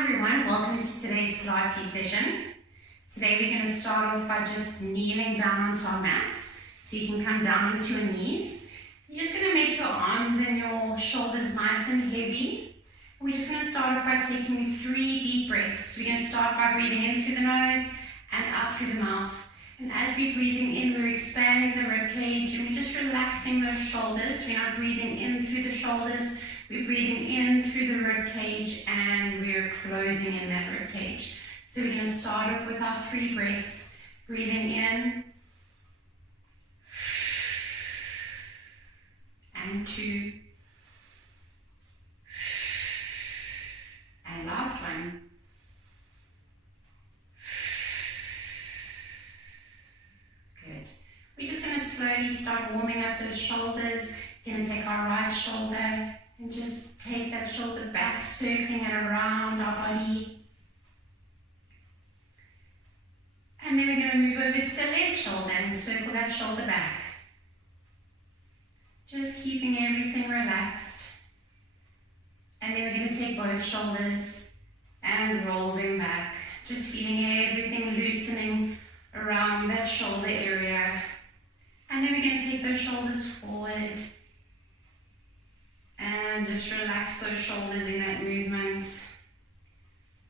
Hi everyone, welcome to today's Pilates session. Today we're going to start off by just kneeling down onto our mats. So you can come down onto your knees. You're just going to make your arms and your shoulders nice and heavy. We're just going to start off by taking 3 deep breaths. We're going to start by breathing in through the nose and out through the mouth. And as we're breathing in, we're expanding the rib cage and we're just relaxing those shoulders. We're not breathing in through the shoulders. We're breathing in through the rib cage and we're closing in that rib cage. So we're going to start off with our 3 breaths. Breathing in. And 2. And last one. Good. We're just going to slowly start warming up those shoulders. We're going to take our right shoulder and just take that shoulder back, circling it around our body. And then we're going to move over to the left shoulder and circle that shoulder back. Just keeping everything relaxed. And then we're going to take both shoulders and roll them back. Just feeling everything loosening around that shoulder area. And then we're going to take those shoulders forward. And just relax those shoulders in that movement.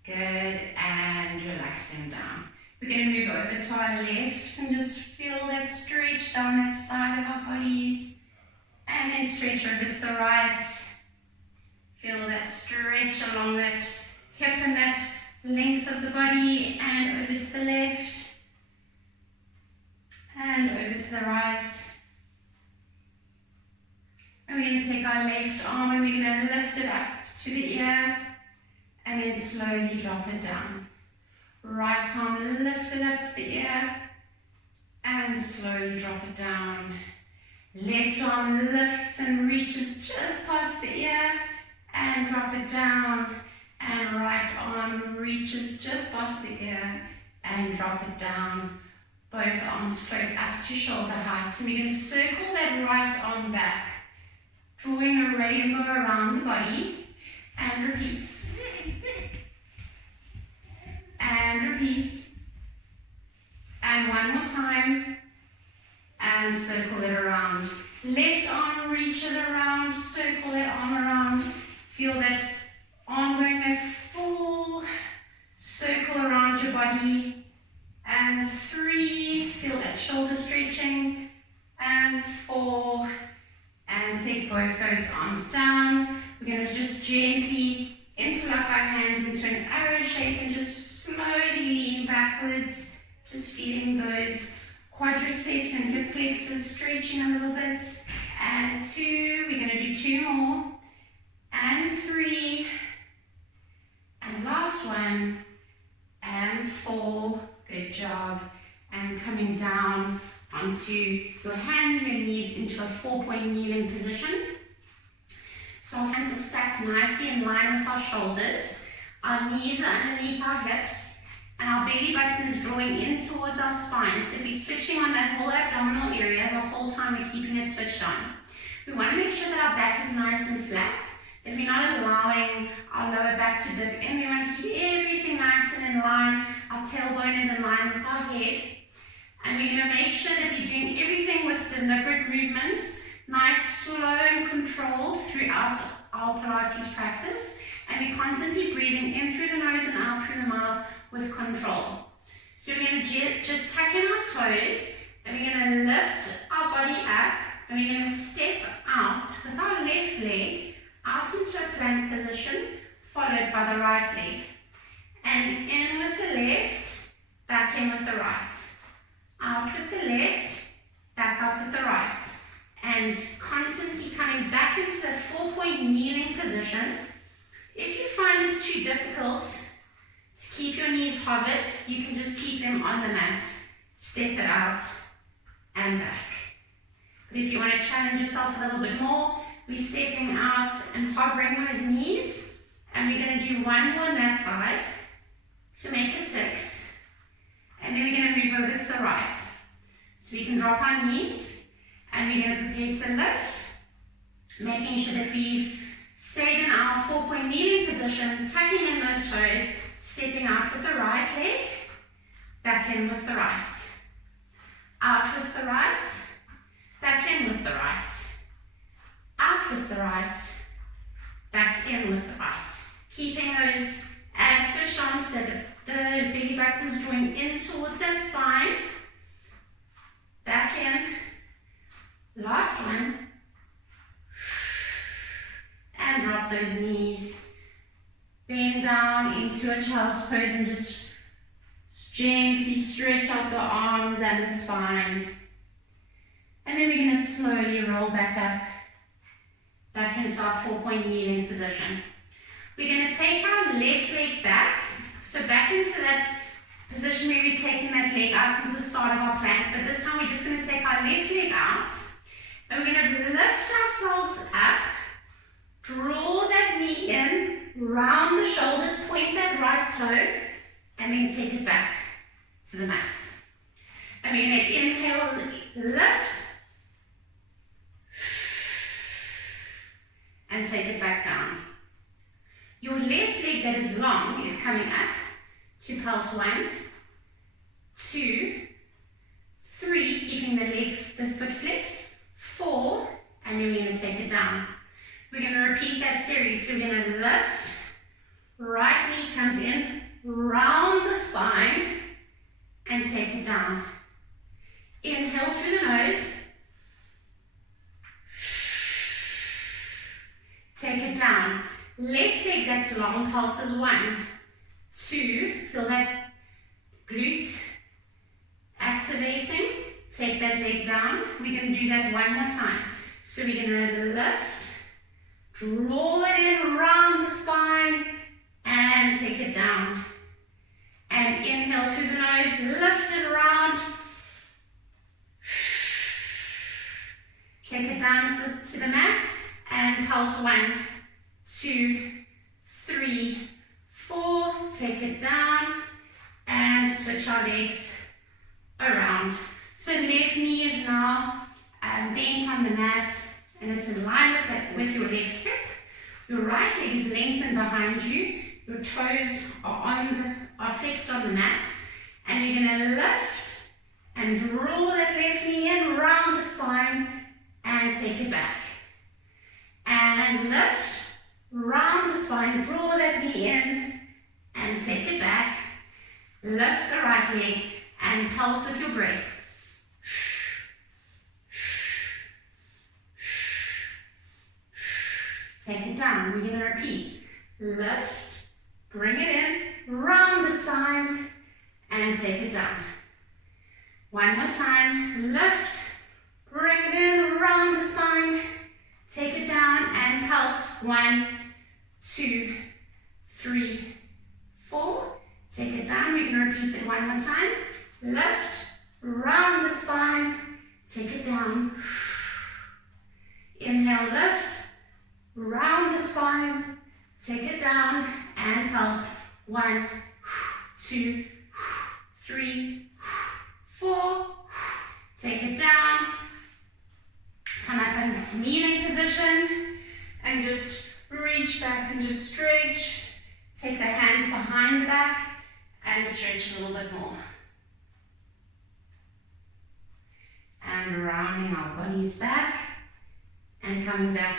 Good, and relax them down. We're going to move over to our left and just feel that stretch down that side of our bodies. And then stretch over to the right. Feel that stretch along that hip and that length of the body. And over to the left. And over to the right. And we're going to take our left arm and we're going to lift it up to the ear and then slowly drop it down. Right arm lifted up to the ear and slowly drop it down. Left arm lifts and reaches just past the ear and drop it down. And right arm reaches just past the ear and drop it down. Both arms float up to shoulder height. And we're going to circle that right arm back, drawing a rainbow around the body, and repeat. And repeat. And one more time, and circle it around. Left arm reaches around, circle that arm around. Feel that arm going a full circle around your body. And 3, feel that shoulder stretching. And 4, and take both those arms down. We're going to just gently interlock our hands into an arrow shape and just slowly lean backwards. Just feeling those quadriceps and hip flexors stretching a little bit. And 2, we're going to do 2 more. And 3. And last one. And 4. Good job. And coming down onto your hands and your knees into a 4-point kneeling position. So our hands are stacked nicely in line with our shoulders. Our knees are underneath our hips and our belly button is drawing in towards our spine. So we're switching on that whole abdominal area the whole time we're keeping it switched on. We want to make sure that our back is nice and flat, that we're not allowing our lower back to dip in. We want to keep everything nice and in line. Our tailbone is in line with our head. And we're going to make sure that we're doing everything with deliberate movements, nice, slow and controlled throughout our Pilates practice. And we're constantly breathing in through the nose and out through the mouth with control. So we're going to just tuck in our toes and we're going to lift our body up and we're going to step out with our left leg out into a plank position followed by the right leg. And in with the left, back in with the right. Out with the left, back up with the right. And constantly coming back into that 4-point kneeling position. If you find it's too difficult to keep your knees hovered, you can just keep them on the mat. Step it out and back. But if you want to challenge yourself a little bit more, we're stepping out and hovering those knees. And we're going to do 1 more on that side to make it 6. And then we're going to move over to the right. So we can drop our knees and we're going to prepare to lift, making sure that we've stayed in our 4-point kneeling position, tucking in those toes, stepping out with the right leg, back in with the right. Out with the right, back in with the right. Out with the right, back in with the right. Keeping those abs switched on so that the belly button is drawing in towards that spine. Back in. Last one. And drop those knees. Bend down into a child's pose and just gently stretch out the arms and the spine. And then we're going to slowly roll back up, back into our 4-point kneeling position. We're going to take our left leg back, so back into that position where we're taking that leg out into the start of our plank, but this time we're just going to take our left leg out, and we're going to lift ourselves up, draw that knee in, round the shoulders, point that right toe, and then take it back to the mat. And we're going to inhale, lift, and take it back down. Your left leg that is long is coming up to pulse 1, 2, 3, keeping the foot flexed, 4, and then we're going to take it down. We're going to repeat that series. So we're going to lift, right knee comes in, round the spine, and take it down. Inhale through the nose. Take it down. Left leg that's long pulses 1, 2, feel that glute activating. Take that leg down. We're going to do that one more time. So we're going to lift, draw it in around the spine, and take it down. And inhale through the nose, lift it around. Take it down to the mat, and pulse 1, 2, 3, 4, take it down, and switch our legs around. So left knee is now bent on the mat, and it's in line with your left hip. Your right leg is lengthened behind you. Your toes are flexed on the mat, and you're going to lift and draw that left knee in, round the spine, and take it back. And lift, round the spine, draw that knee in, and take it back. Lift the right leg, and pulse with your breath. Take it down. We're going to repeat. Lift, bring it in, round the spine, and take it down. One more time. Lift, bring it in, round the spine, take it down, and pulse. 1, 2, 3, 4. Take it down. We're going to repeat it one more time. Lift, round the spine, take it down. Inhale, lift, round the spine, take it down, and pulse. 1, 2, 3, 4. Take it down. Come up into kneeling position, and just reach back and just stretch. Take the hands behind the back and stretch a little bit more. And rounding our bodies back and coming back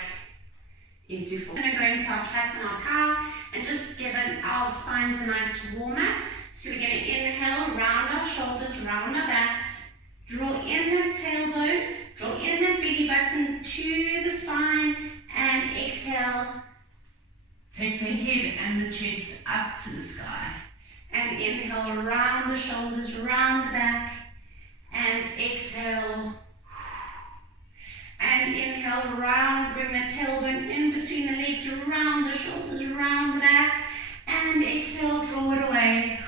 into full. We're going to go into our cats and our cow and just give our spines a nice warm up. So we're going to inhale, round our shoulders, round our backs, draw in that tailbone, draw in that belly button to the spine, and exhale. Take the head and the chest up to the sky. And inhale around the shoulders, around the back, and exhale. And inhale around, bring that tailbone in between the legs, around the shoulders, around the back, and exhale, draw it away.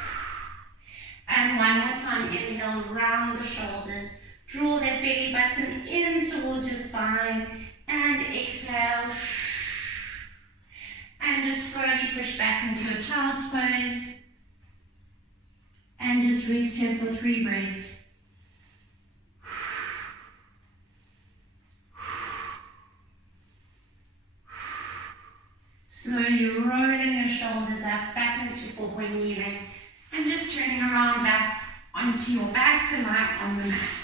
And one more time, inhale around the shoulders, draw that belly button in towards your spine, and exhale. And just slowly push back into a child's pose. And just rest here for 3 breaths. Slowly rolling your shoulders up, back into 4-point kneeling, and just turning around back onto your back to lie on the mat.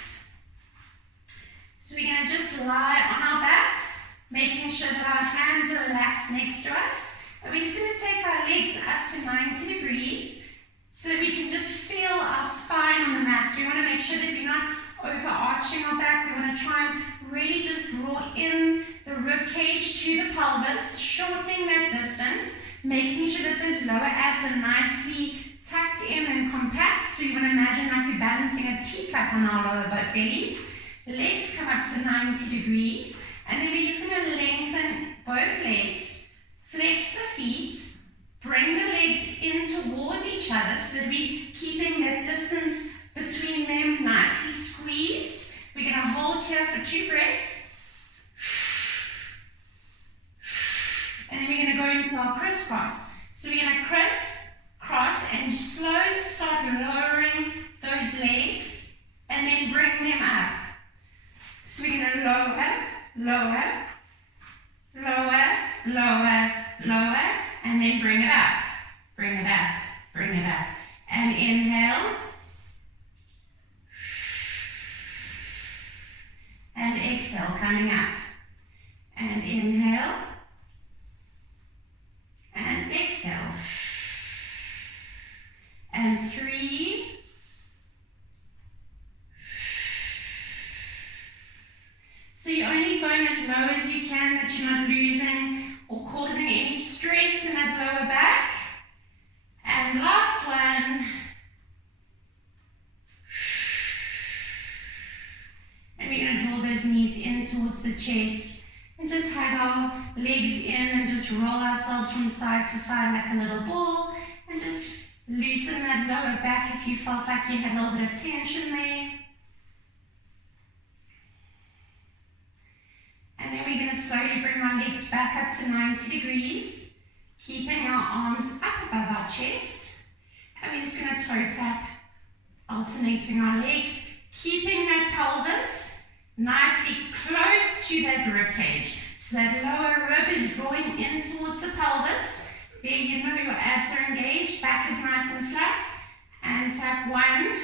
So we're going to just lie on our backs, making sure that our hands are relaxed next to us. And we're just going to take our legs up to 90 degrees so that we can just feel our spine on the mat. So we want to make sure that we're not overarching our back. We want to try and really just draw in the rib cage to the pelvis, shortening that distance, making sure that those lower abs are nicely tucked in and compact. So you want to imagine like we're balancing a teacup on our lower butt bellies. Legs come up to 90 degrees, and then we're just going to lengthen both legs, flex the feet, bring the legs in towards each other so that we're keeping that distance between them nicely squeezed. We're going to hold here for 2 breaths. And then we're going to go into our crisscross. So we're going to cross and slowly start lowering those legs and then bring them up. So we're going to lower, and then bring it up, bring it up, bring it up. And inhale. And exhale, coming up. And inhale. And exhale. And 3. So you're only going as low as you can, that you're not losing or causing any stress in that lower back. And last one. And we're going to draw those knees in towards the chest and just hug our legs in and just roll ourselves from side to side like a little ball and just loosen that lower back if you felt like you had a little bit of tension there. And then we're going to slowly bring our legs back up to 90 degrees, keeping our arms up above our chest. And we're just going to toe tap, alternating our legs, keeping that pelvis nicely close to that rib cage. So that lower rib is drawing in towards the pelvis. There you know your abs are engaged, back is nice and flat. And tap 1,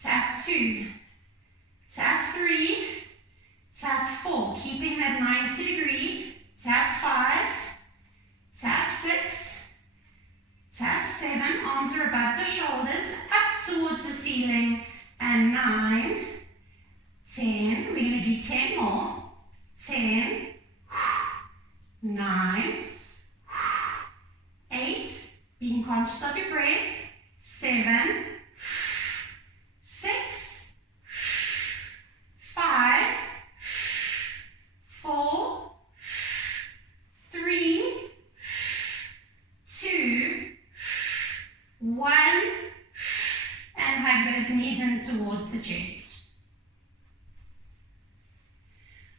tap 2, tap 3, tap 4, keeping that 90 degree, tap 5, tap 6, tap 7, arms are above the shoulders, up towards the ceiling, and 9, 10, we're going to do 10 more, 10, 9, 8, being conscious of your breath, 7, 6, 5, 4, 3, 2, 1, and hug those knees in towards the chest.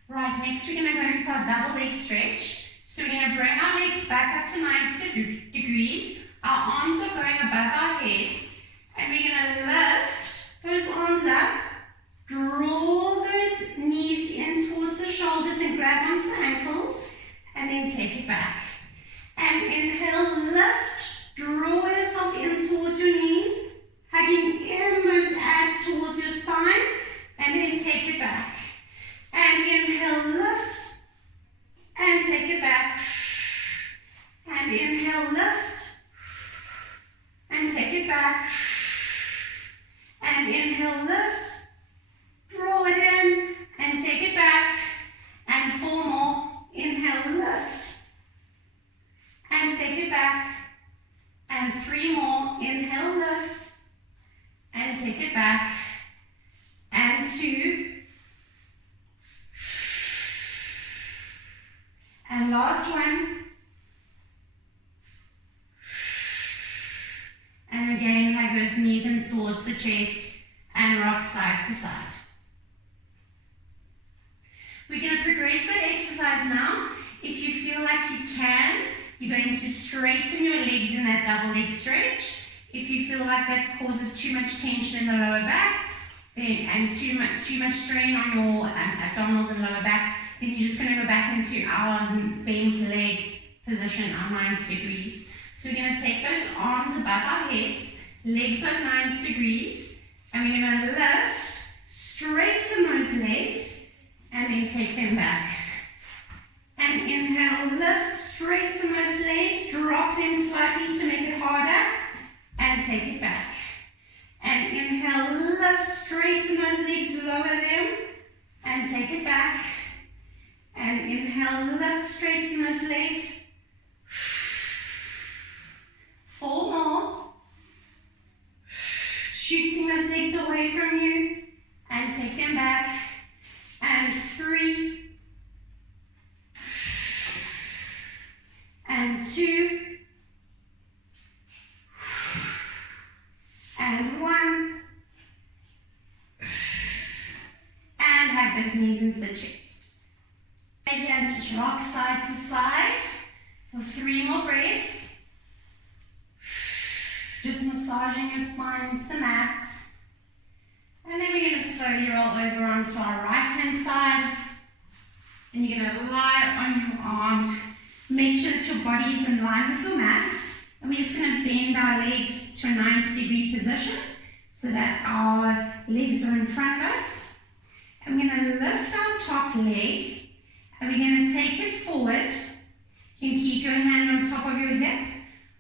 Right, next we're going to go into our double leg stretch. So we're going to bring our legs back up to 90 degrees. Our arms are going above our heads. And we're going to lift those arms up, draw those knees in towards the shoulders and grab onto the ankles, and then take it back. And inhale, lift, draw yourself in towards your knees, hugging in those abs towards your spine, and then take it back. And inhale, lift, and take it back. And inhale, lift, and take it back. And inhale, lift, draw it in, and take it back. And 4 more. Inhale, lift, and take it back. And 3 more. Inhale, lift, and take it back. And 2. And last one. And again, hug those knees in towards the chest and rock side to side. We're going to progress that exercise now. If you feel like you can, you're going to straighten your legs in that double leg stretch. If you feel like that causes too much tension in the lower back and too much strain on your abdominals and lower back, then you're just going to go back into our bent leg position, our 90 degrees. So we're going to take those arms above our heads, legs are 90 degrees, and we're going to lift, straighten those legs, and then take them back. And inhale, lift, straighten those legs, drop them slightly to make it harder, and take it back. And inhale, lift, straighten those legs, lower them, and take it back. And inhale, lift, straighten those legs. 4 more. Shooting those legs away from you, and take them back. And 3. And 2. And 1. And hug those knees into the chest. Again, just rock side to side for 3 more breaths. Just massaging your spine into the mat. And then we're going to slowly roll over onto our right hand side. And you're going to lie on your arm. Make sure that your body is in line with your mat. And we're just going to bend our legs to a 90-degree position so that our legs are in front of us. And we're going to lift our top leg and we're going to take it forward. You can keep your hand on top of your hip,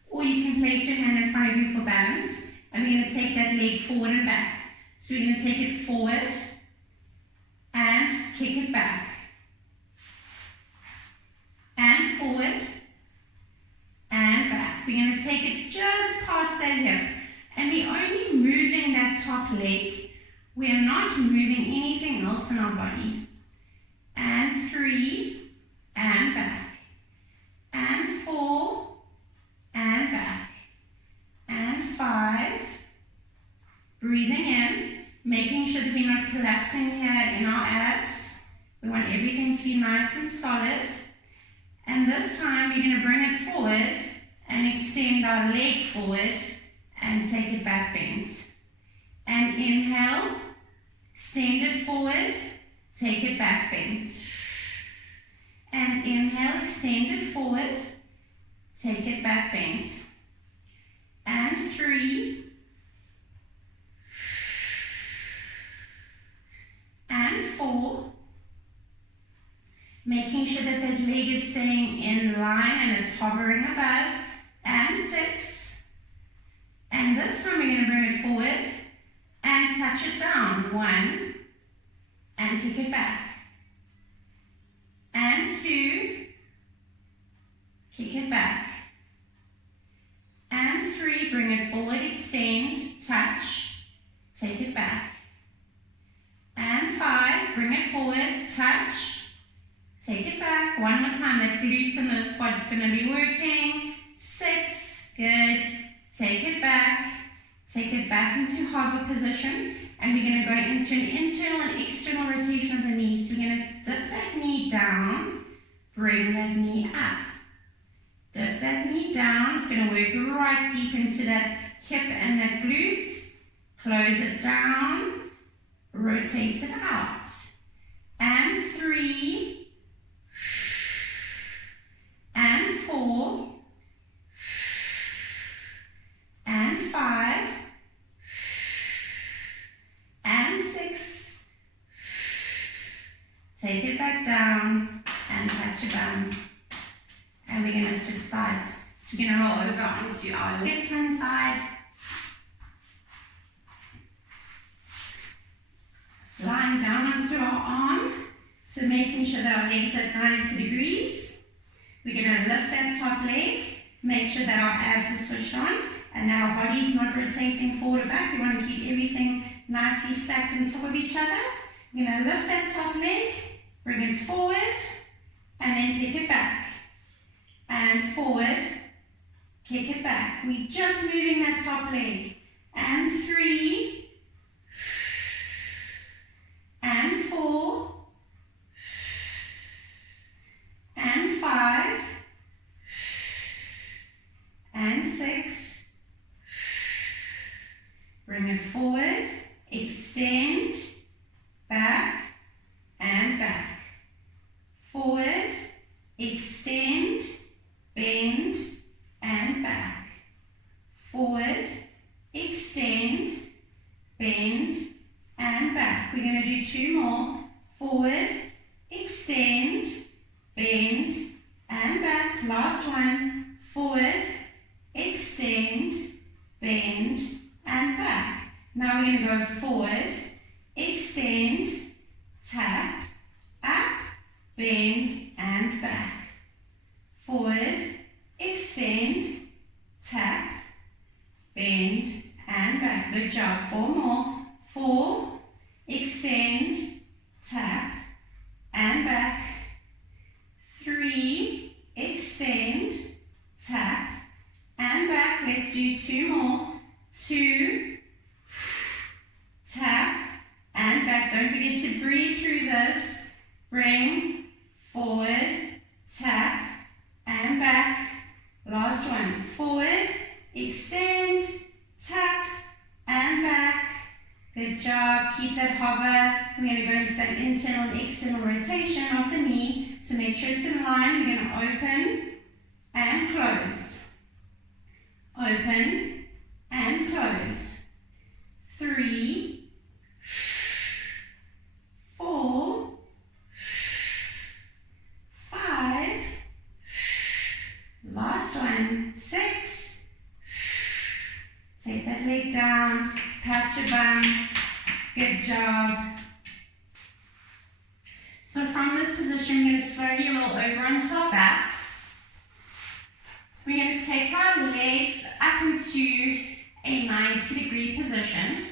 or you can place your hand in front of you for balance. And we're going to take that leg forward and back. So we're going to take it forward and kick it back. And forward and back. We're going to take it just past that hip. And we're only moving that top leg. We're not moving anything else in our body. And 3 and back. And 4 and back. And 5. Breathing in, making sure that we're not collapsing here in our abs. We want everything to be nice and solid. And this time we're going to bring it forward and extend our leg forward and take it back bent. And inhale, extend it forward, take it back bent. And inhale, extend it forward, take it back bent. And 3. And 4. Making sure that that leg is staying in line and it's hovering above. And 6. And this time we're going to bring it forward and touch it down. 1. And kick it back. And 2. Kick it back. And 3. Bring it forward, extend, touch, take it back. And 5. Bring it forward, touch, take it back. One more time. That glutes and those quads going to be working. 6. Good. Take it back. Take it back into hover position. And we're going to go into an internal and external rotation of the knees. So we're going to dip that knee down. Bring that knee up. Dip that knee down. It's going to work right deep into that hip and that glutes. Close it down. Rotate it out. And 3. And 4. And 5. And 6. Take it back down and touch it down. And we're going to switch sides. So we're going to roll over onto our left hand side. Lying down onto our arm. So making sure that our legs are at 90 degrees. We're going to lift that top leg. Make sure that our abs are switched on. And that our body's not rotating forward or back. We want to keep everything nicely stacked on top of each other. We're going to lift that top leg. Bring it forward. And then kick it back. And forward, kick it back. We're just moving that top leg. And 3. And 4. And 5. And 6. Bring it forward, extend, back, and back. Forward, extend, bend, back. Last one. Forward, extend, bend, and back. Now we're going to go forward, extend, tap, up, bend, and back. Forward, extend, tap, bend, and back. Good job. 4 more. 4, extend, tap, and back. 3, extend, tap, and back. Let's do 2 more. 2, tap, and back. Don't forget to breathe through this. Bring, forward, tap, and back. Last one. Forward, extend, tap, and back. Good job. Keep that hover. We're going to go into that internal and external rotation of the knee. So make sure it's in line. We're going to open and close. Open and close. 3, 4, 5. Last one. 6. Take that leg down. Pat your bum. Good job. So from this position, we're going to slowly roll over onto our backs. We're going to take our legs up into a 90-degree position,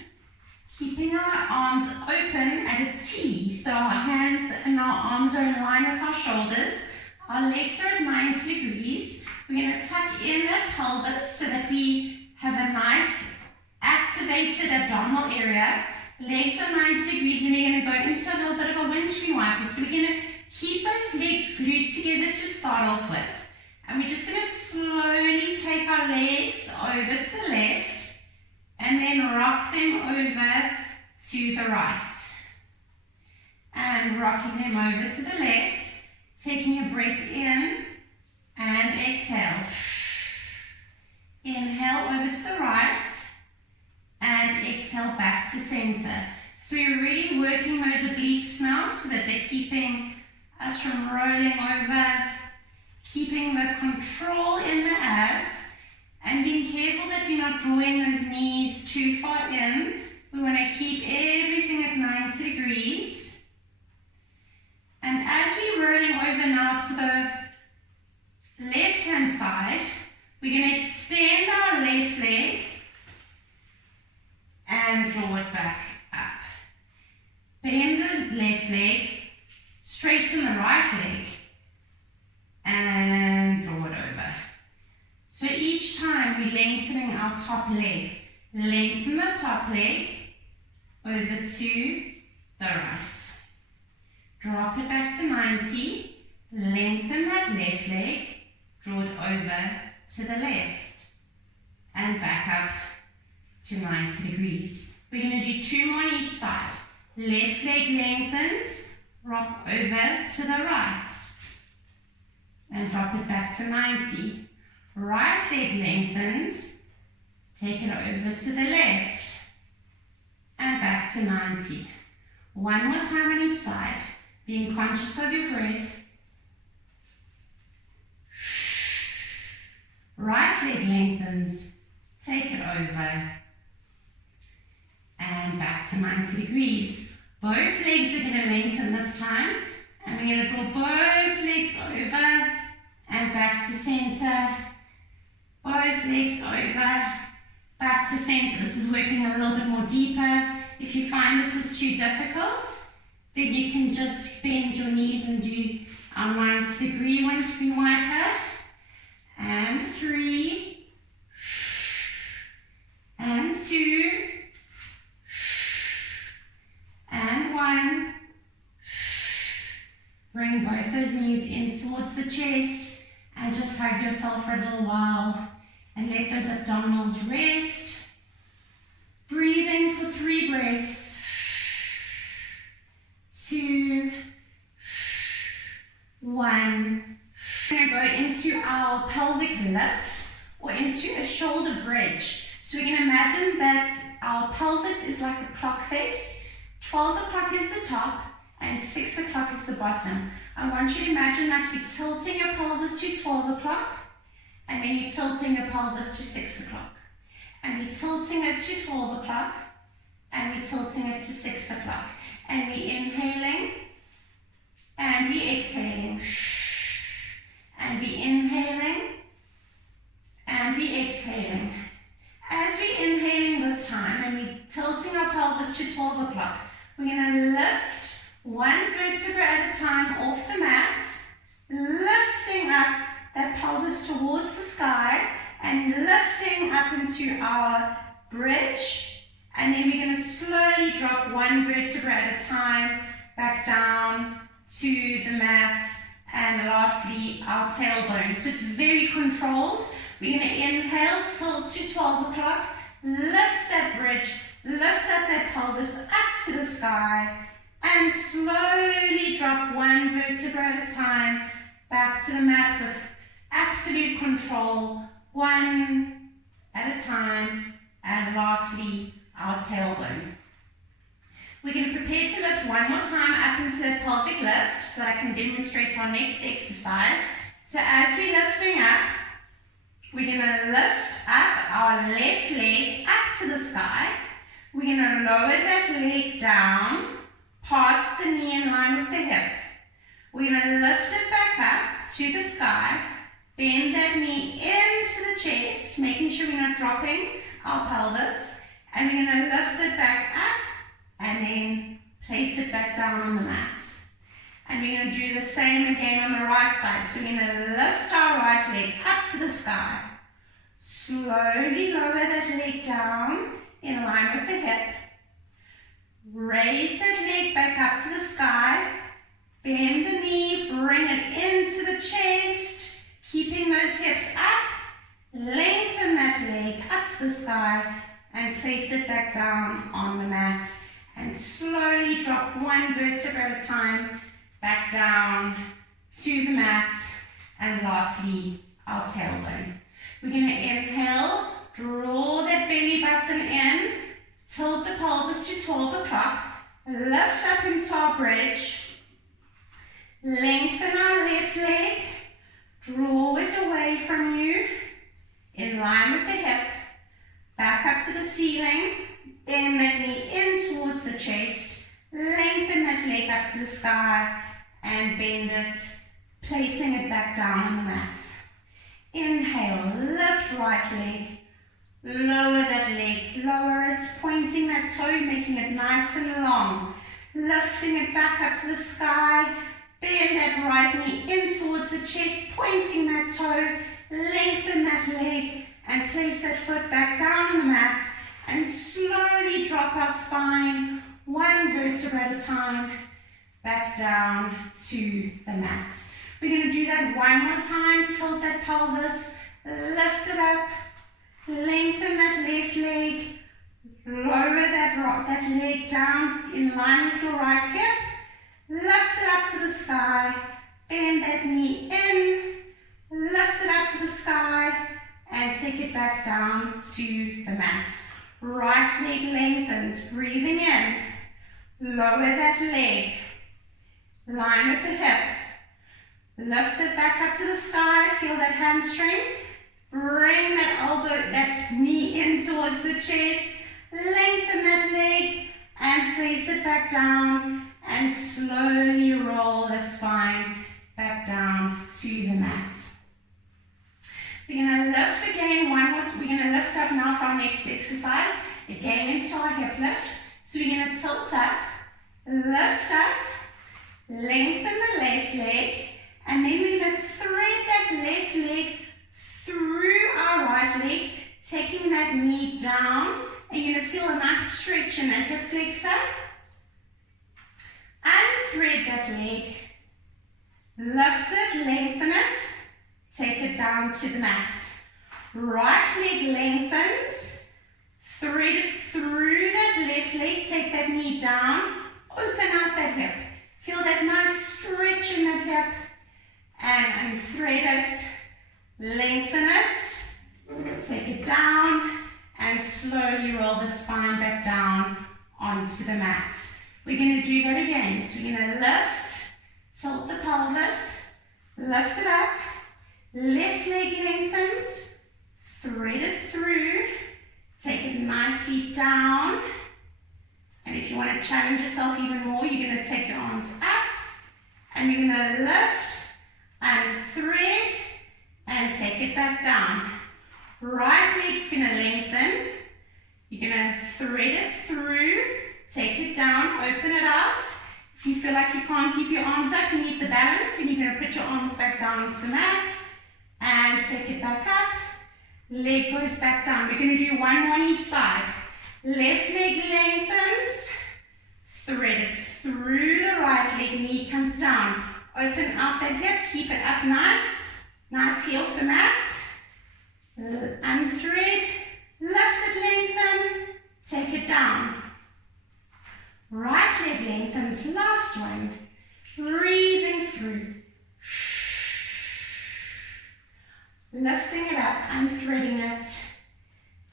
keeping our arms open at a T. So our hands and our arms are in line with our shoulders. Our legs are at 90 degrees. We're going to tuck in that pelvis so that we have a nice activated abdominal area. Legs are 90 degrees, and we're going to go into a little bit of a windscreen wiper. So we're going to keep those legs glued together to start off with. And we're just going to slowly take our legs over to the left and then rock them over to the right. And rocking them over to the left, taking a breath in and exhale. Inhale over to the right and exhale back to center. So we're really working those obliques now so that they're keeping us from rolling over, keeping the control in the abs, and being careful that we're not drawing those knees too far in. We want to keep everything at 90 degrees. And as we're rolling over now to the left-hand side, we're going to extend our left leg and draw it back up. Bend the left leg, straighten the right leg, and draw it over. So each time we're lengthening our top leg. Lengthen the top leg over to the right. Drop it back to 90. Lengthen that left leg, draw it over to the left, and back up to 90 degrees. We're going to do 2 more on each side. Left leg lengthens, rock over to the right, and drop it back to 90. Right leg lengthens, take it over to the left, and back to 90. 1 more time on each side, being conscious of your breath. Right leg lengthens, take it over, and back to 90 degrees. Both legs are going to lengthen this time, and we're going to draw both legs over and back to center. Both legs over, back to center. This is working a little bit more deeper. If you find this is too difficult, then you can just bend your knees and do our 90-degree windscreen wiper. And 3, and 2, and 1. Bring both those knees in towards the chest and just hug yourself for a little while and let those abdominals rest. Breathing for 3 breaths. 2, 1. We're going to go into our pelvic lift or into a shoulder bridge. So we can imagine that our pelvis is like a clock face. 12 o'clock is the top and 6 o'clock is the bottom. I want you to imagine like you're tilting your pelvis to 12 o'clock, and then you're tilting your pelvis to 6 o'clock. And we're tilting it to 12 o'clock, and we're tilting it to 6 o'clock. And we're inhaling, and we're exhaling. And we're inhaling, and we're exhaling. As we're inhaling this time, and we're tilting our pelvis to 12 o'clock, we're going to lift one vertebra at a time off the mat, lifting up that pelvis towards the sky, and lifting up into our bridge. And then we're going to slowly drop one vertebra at a time back down to the mat, and lastly our tailbone. So it's very controlled. We're going to inhale, tilt to 12 o'clock, lift that bridge, lift up that pelvis up to the sky, and slowly drop one vertebra at a time back to the mat with absolute control, one at a time, and lastly our tailbone. We're going to prepare to lift one more time up into that pelvic lift so that I can demonstrate our next exercise. So as we're lifting up, we're going to lift up our left leg up to the sky. We're going to lower that leg down past the knee in line with the hip. We're going to lift it back up to the sky, bend that knee into the chest, making sure we're not dropping our pelvis, and we're going to lift it back up and then place it back down on the mat. And we're going to do the same again on the right side. So we're going to lift our right leg up to the sky, slowly lower that leg down in line with the hip, raise that leg back up to the sky, bend the knee, bring it into the chest, keeping those hips up, lengthen that leg up to the sky, and place it back down on the mat, and slowly drop one vertebra at a time back down to the mat, and lastly our tailbone. We're going to inhale, draw that belly button in, tilt the pelvis to 12 o'clock, lift up into our bridge, lengthen our left leg, draw it away from you, in line with the hip, back up to the ceiling, bend that knee in towards the chest, lengthen that leg up to the sky, and bend it, placing it back down on the mat. Inhale, lift right leg, lower that leg, lower it, pointing that toe, making it nice and long, lifting it back up to the sky, bend that right knee in towards the chest, pointing that toe, lengthen that leg, and place that foot back down on the mat, and slowly drop our spine one vertebra at a time back down to the mat. We're going to do that one more time. Tilt that pelvis, lift it up, lengthen that left leg, lower that leg down in line with your right hip, lift it up to the sky, bend that knee in, lift it up to the sky, and take it back down to the mat. Right leg lengthens, breathing in, lower that leg, line with the hip, lift it back up to the sky, feel that hamstring, bring that elbow, that knee in towards the chest, lengthen that leg, and place it back down, and slowly roll the spine back down to the mat. We're going to lift again, we're going to lift up now for our next exercise, again into our hip lift. So we're going to tilt up, lift up, lengthen the left leg, and then we're going to thread that left leg through our right leg, taking that knee down, and you're going to feel a nice stretch in that hip flexor. Unthread that leg, lift it, lengthen it, take it down to the mat. Right leg lengthens, thread it through that left leg, take that knee down, open out that hip. Feel that nice stretch in that hip, and unthread it, lengthen it, take it down, and slowly roll the spine back down onto the mat. We're going to do that again. So we're going to lift, tilt the pelvis, lift it up, left leg lengthens, thread it through, take it nicely down, and if you want to challenge yourself even more, you're going to take your arms up, and you're going to lift and thread, and take it back down. Right leg's going to lengthen, you're going to thread it through, take it down, open it out. If you feel like you can't keep your arms up, you need the balance, then you're going to put your arms back down onto the mat, and take it back up, leg goes back down. We're going to do one more on each side. Left leg lengthens, thread it through the right leg, knee comes down. Open out that hip, keep it up nice, nicely off the mat. Unthread, lift it, lengthen, take it down. Right leg lengthens, last one. Breathing through. Lifting it up, unthreading it,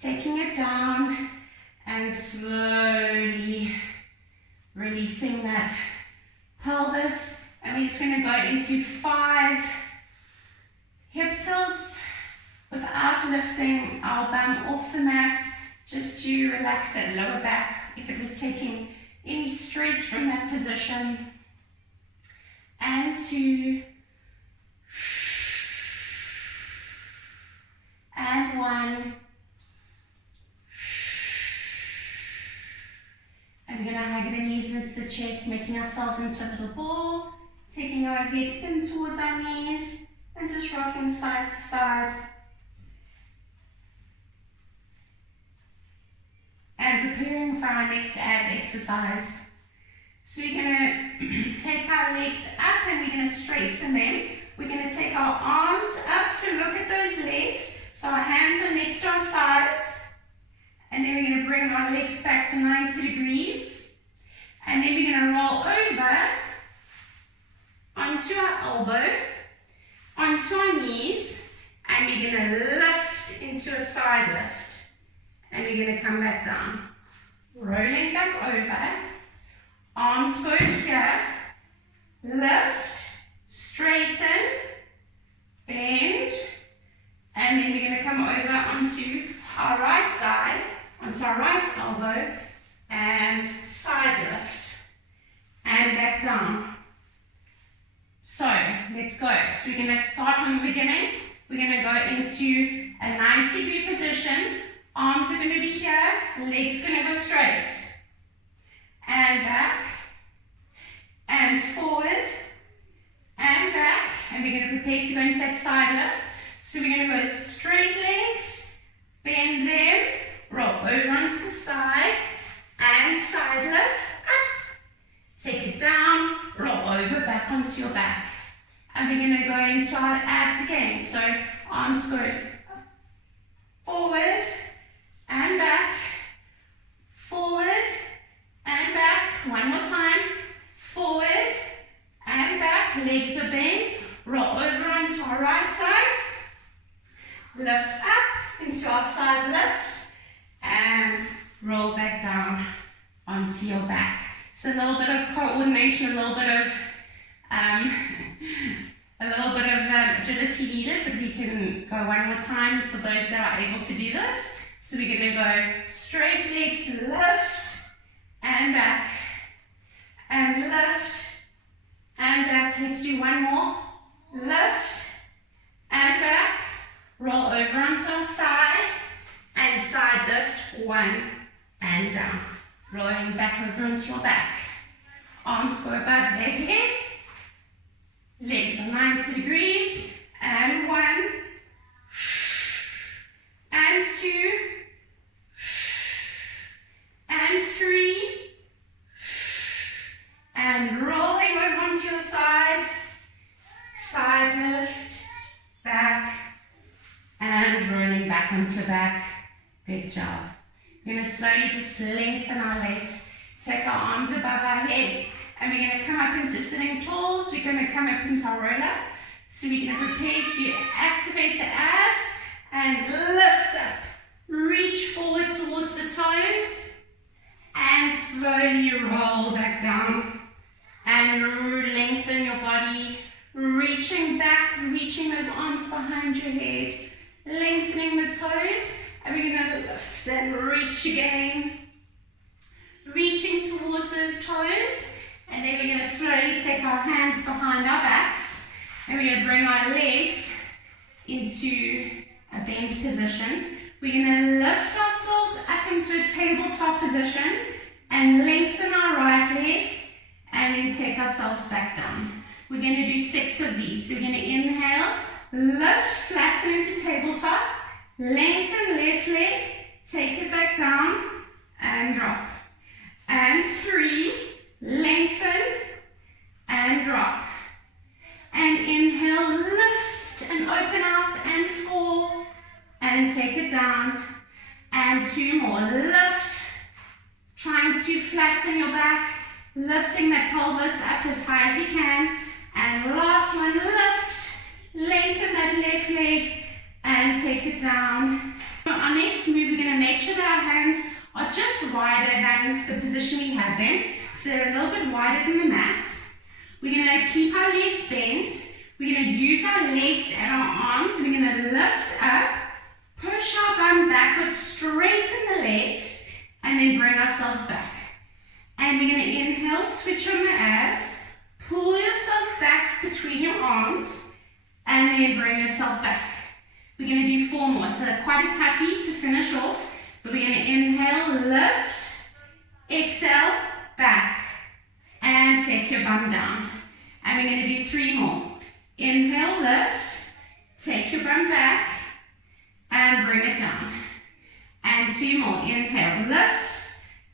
taking it down, and slowly releasing that pelvis. And we're just going to go into 5 hip tilts without lifting our bum off the mat, just to relax that lower back if it was taking any stress from that position. And 2, and 1. And we're going to hug the knees into the chest, making ourselves into a little ball, taking our head in towards our knees, and just rocking side to side. And preparing for our next ab exercise. So we're going to take our legs up and we're going to straighten them. We're going to take our arms up to look at those legs. So our hands are next to our sides. And then we're going to bring our legs back to 90 degrees. And then we're going to roll over onto our elbow, onto our knees, and we're going to lift into a side lift. And we're going to come back down. Rolling back over. Arms go here. Lift, straighten, bend, and then we're going to come over onto our right side, onto our right elbow, and side lift, and back down. So, let's go. So we're going to start from the beginning. We're going to go into a 90-degree position. Arms are going to be here, legs going to go straight. And back, and forward, and back. And we're going to prepare to go into that side lift. So we're going to go straight legs, bend them, roll over onto the side, and side lift, up. Take it down, roll over, back onto your back. And we're going to go into our abs again. So arms go forward, and back, forward, and back. One more time. Forward, and back. Legs are bent. Roll over onto our right side. Lift up into our side lift. And roll back down onto your back. So a little bit of coordination, a little bit of agility needed, but we can go one more time for those that are able to do this. So we're going to go straight legs, lift, and back, and lift, and back. Let's do one more. Lift, and back, roll over onto our side, and side lift, 1, and down. Rolling back over onto your back. Arms go above their head. Legs are 90 degrees, and 1, and 2, and 3, and rolling over onto your side, side lift, back, and rolling back onto your back. Good job. We're going to slowly just lengthen our legs, take our arms above our heads, and we're going to come up into sitting tall. So we're going to come up into our roll up. So we're going to prepare to activate the abs and lift up. Reach forward towards the toes and slowly roll back down and lengthen your body leg, lengthening the toes, and we're going to lift and reach again. Reaching towards those toes, and then we're going to slowly take our hands behind our backs, and we're going to bring our legs into a bent position. We're going to lift ourselves up into a tabletop position and lengthen our right leg, and then take ourselves back down. We're going to do 6 of these. So we're going to inhale, lift, flatten into tabletop, lengthen left leg, take it back down, and drop. And 3, lengthen, and drop. And inhale, lift, and open out, and 4, and take it down. And 2 more, lift, trying to flatten your back, lifting that pelvis up as high as you can. And last one, lift, lengthen that left leg, and take it down. For our next move, we're going to make sure that our hands are just wider than the position we had them. So they're a little bit wider than the mat. We're going to keep our legs bent. We're going to use our legs and our arms. We're going to lift up, push our bum backwards, straighten the legs, and then bring ourselves back. And we're going to inhale, switch on the abs, pull yourself back between your arms, and then bring yourself back. We're going to do 4 more. It's quite a toughie to finish off. But we're going to inhale, lift, exhale, back, and take your bum down. And we're going to do 3 more. Inhale, lift, take your bum back, and bring it down. And 2 more. Inhale, lift,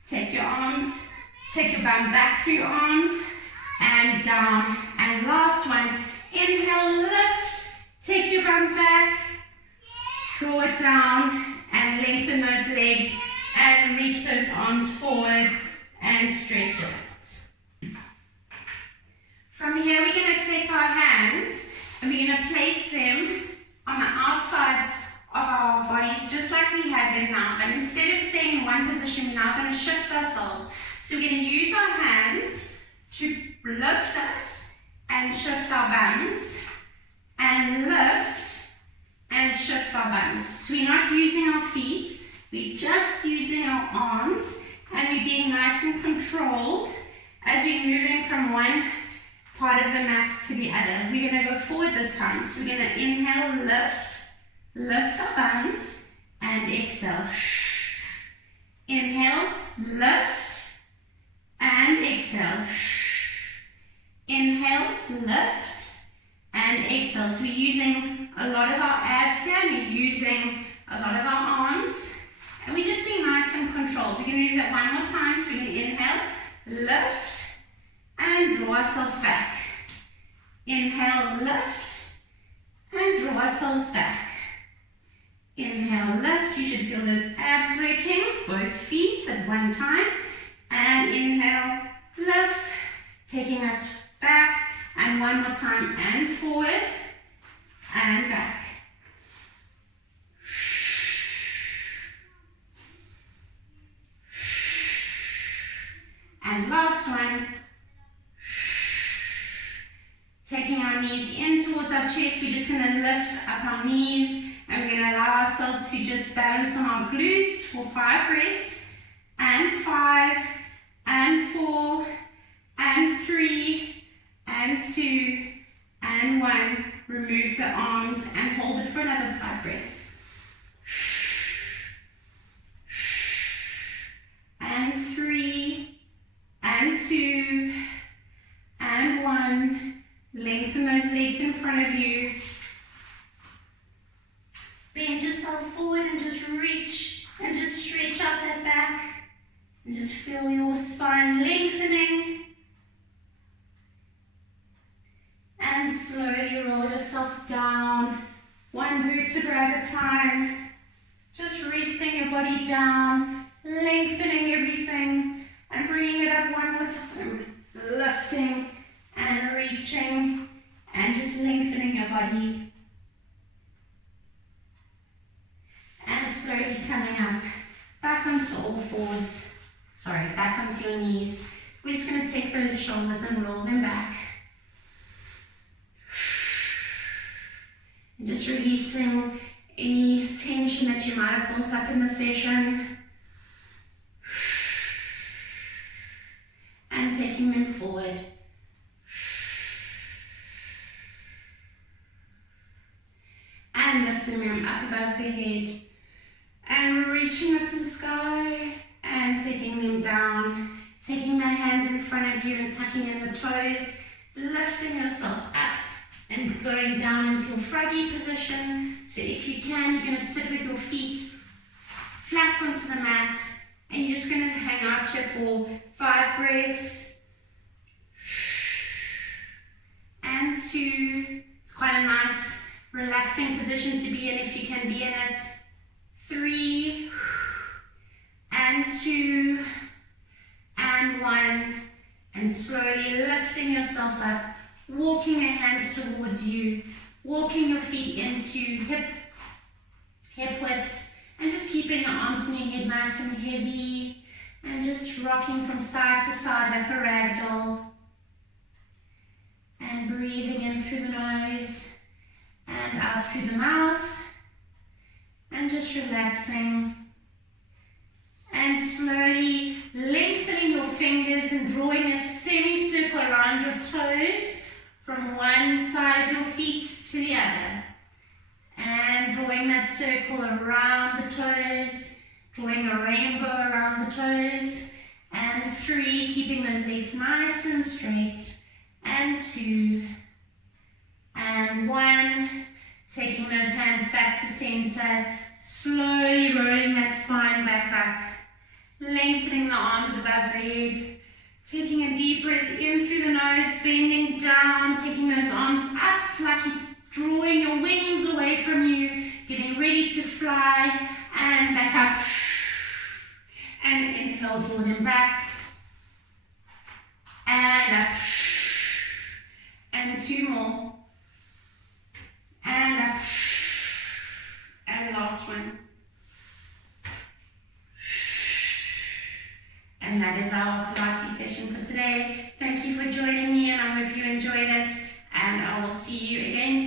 take your arms, take your bum back through your arms, and down. And last one. Inhale, lift, take your bum back, draw it down, and lengthen those legs and reach those arms forward and stretch it out. From here, we're going to take our hands and we're going to place them on the outsides of our bodies just like we had them now. But instead of staying in one position, we're now going to shift ourselves. So we're going to use our hands to lift us and shift our bums, and lift and shift our bums. So we're not using our feet, we're just using our arms, and we're being nice and controlled as we're moving from one part of the mat to the other. We're going to go forward this time. So we're going to inhale, lift our bums, and exhale. Inhale, lift, and exhale. Inhale, lift, and exhale. So we're using a lot of our abs here, and we're using a lot of our arms, and we're just being nice and controlled. We're going to do that one more time. So we're going to inhale, lift, and draw ourselves back. Inhale, lift, and draw ourselves back. Inhale, lift. You should feel those abs working, both feet at one time. And inhale, lift, taking us back, and one more time, and forward, and back. And last one. Taking our knees in towards our chest, we're just going to lift up our knees, and we're going to allow ourselves to just balance on our glutes for 5 breaths, and 5, and 4, and 3, and 2, and 1. Remove the arms and hold it for another 5 breaths. And 3, and 2, and 1. Lengthen those legs in front of you. Bend yourself forward and just reach and just stretch out that back. And just feel your spine lengthening. And slowly roll yourself down, one vertebra at a time. Just resting your body down, lengthening everything, and bringing it up one more time. Lifting and reaching, and just lengthening your body. And slowly coming up, back onto all fours. Back onto your knees. We're just going to take those shoulders and roll them back. And Just releasing any tension that you might have built up in the session. And taking them forward. And lifting them up above the head. And reaching up to the sky. And taking them down. Taking the hands in front of you and tucking in the toes. Lifting yourself up. And going down into your froggy position. So if you can, you're going to sit with your feet flat onto the mat. And you're just going to hang out here for 5 breaths. And 2. It's quite a nice, relaxing position to be in if you can be in it. 3. And 2. And 1. And slowly lifting yourself up. Walking your hands towards you. Walking your feet into hip width. And just keeping your arms and your head nice and heavy. And just rocking from side to side like a rag doll. And breathing in through the nose. And out through the mouth. And just relaxing. And slowly lengthening your fingers and drawing a semicircle around your toes. From one side of your feet to the other. And drawing that circle around the toes, drawing a rainbow around the toes, and 3, keeping those legs nice and straight, and 2, and 1, taking those hands back to center, slowly rolling that spine back up, lengthening the arms above the head, taking a deep breath in through the nose, bending down, taking those arms up like you're drawing your wings away from you, getting ready to fly, and back up. And inhale, draw them back. And up. And 2 more. And up. And last one. And that is our Pilates session for today. Thank you for joining me, and I hope you enjoyed it. And I will see you again